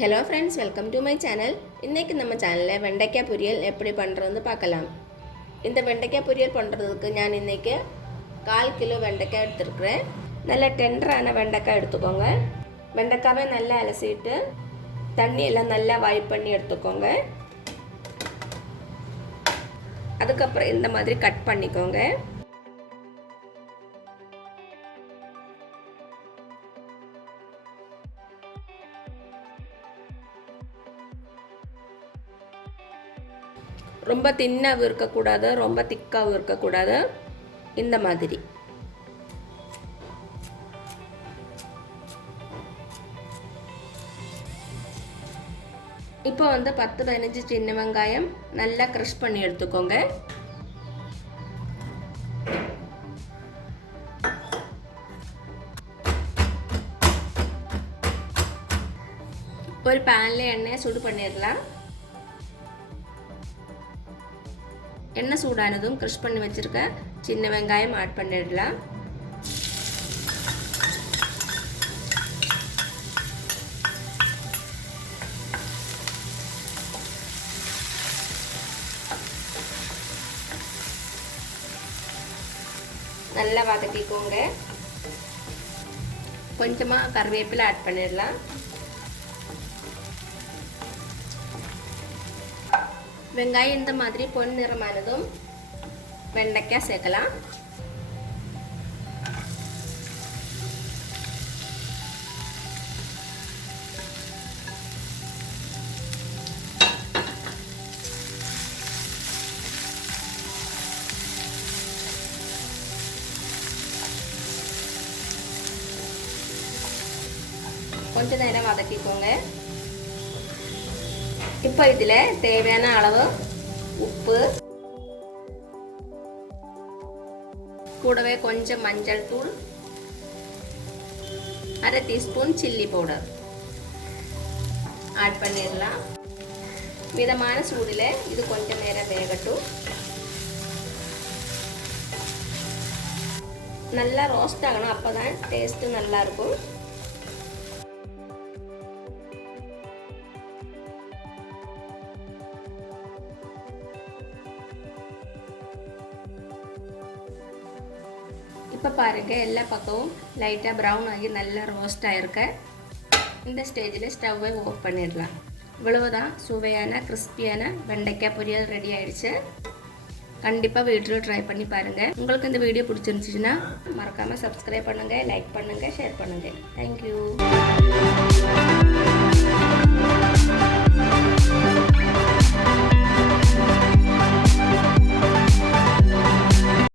Hello friends, welcome to my channel. இன்னைக்கு நம்ம சேனல்ல வெண்டைக்காய் பொரியல் எப்படி பண்றதுன்னு பார்க்கலாம். இந்த வெண்டைக்காய் பொரியல் பண்றதுக்கு நான் இன்னைக்கு 1/4 கிலோ வெண்டைக்காய் எடுத்துக்கிறேன். நல்ல டெண்டரான வெண்டைக்காய் எடுத்துக்கோங்க. வெண்டைக்காவை நல்லா அலசிட்டு தண்ணி எல்லாம் நல்லா வாஷ் பண்ணி எடுத்துக்கோங்க. அதுக்கு அப்புறம் இந்த மாதிரி கட் பண்ணிக்கோங்க. ரொம்ப தின்னாவும் இருக்கக்கூடாது, ரொம்ப திக்காவும் இருக்கக்கூடாது. இந்த மாதிரி இப்போ 10-15 சின்ன வெங்காயம் நல்லா கிரஷ் பண்ணி எடுத்துக்கோங்க. ஒரு பேன்ல எண்ணெய் சூடு பண்ணிடலாம். எண்ணெய் சூடானதும் கிரஷ் பண்ணி வச்சிருக்க சின்ன வெங்காயம் ஆட் பண்ணிடலாம். நல்லா வதக்கிக்கோங்க. கொஞ்சமா கறிவேப்பிலை ஆட் பண்ணிடலாம். வெங்காயம் இந்த மாதிரி பொன் நிறமானதும் வெண்டைக்காய் சேர்க்கலாம். கொஞ்ச நேரம் வதக்கிக்கோங்க. இப்போ இதில் தேவையான அளவு உப்பு, கூடவே கொஞ்சம் மஞ்சள் தூள், 1/2 டீஸ்பூன் சில்லி பவுடர் ஆட் பண்ணிடலாம். மிதமான சூடில் இது கொஞ்சம் நேரம் வேகட்டும். நல்லா ரோஸ்ட் ஆகணும், அப்போ தான் டேஸ்ட்டு நல்லாயிருக்கும். இப்போ பாருங்க, எல்லா பக்கமும் லைட்டாக ப்ரௌன் ஆகி நல்லா ரோஸ்ட் ஆகிருக்கு. இந்த ஸ்டேஜில் ஸ்டவ்வை ஆஃப் பண்ணிடலாம். இவ்வளவுதான் சுவையான கிறிஸ்பியான வெண்டைக்காய் பொரியல் ரெடி ஆயிடுச்சு. கண்டிப்பாக வீட்டில் ட்ரை பண்ணி பாருங்கள். உங்களுக்கு இந்த வீடியோ பிடிச்சிருந்துச்சுன்னா மறக்காமல் சப்ஸ்கிரைப் பண்ணுங்கள், லைக் பண்ணுங்கள், ஷேர் பண்ணுங்கள். தேங்க்யூ.